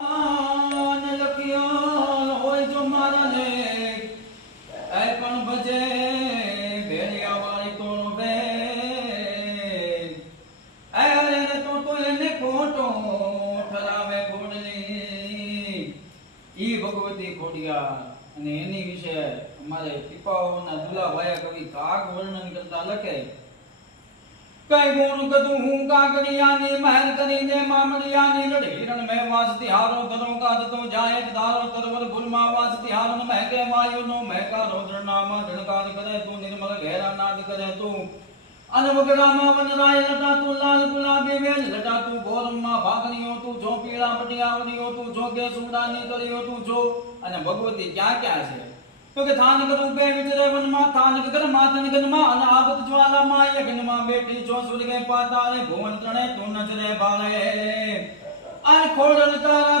ને લખ્યો હોય જો મારા ને કઈ પણ ભજે ભેળિયા વાળી તોનો બે અરે તો એને ખોટો ઠરાવે ખોડલી ઈ ભગવતી ખોડિયા અને એની વિશે અમારે ટીપાઓના દુલા વાયા કવિ કાગ વર્ણન કરતા લખે કઈ ગુણ કદું હું કાગડિયાની મહેર કરીને મામડિયાની લડી રણ મે વાસતી હારો ધરો કાદ તો જાય ધારો તરવર ભૂલમાં વાસતી હારો મહેકે વાયુનો મહેકારો ધરનામાં ધણકાર કરે તું નિર્મલ ઘેરા નાદ કરે તું અન વગડામાં વનરાય લટા તું લાલ ગુલાબી વેલ લટા તું ગોરમમાં ભાગણીઓ તું જો પીળા પટિયાવણીઓ તું જો કે સુડાની તળીઓ તું જો અને ભગવતી ક્યાં ક્યાં છે તો કે થાન રૂપે વિચરે વનમાં થાન કર માથન ગનમાં અને આબત જ્વાલા માં યજ્ઞમાં બેઠી જો સુરગે પાતાળે ભુવન ત્રણે તું નજરે ભાળે અને ખોડલ તારા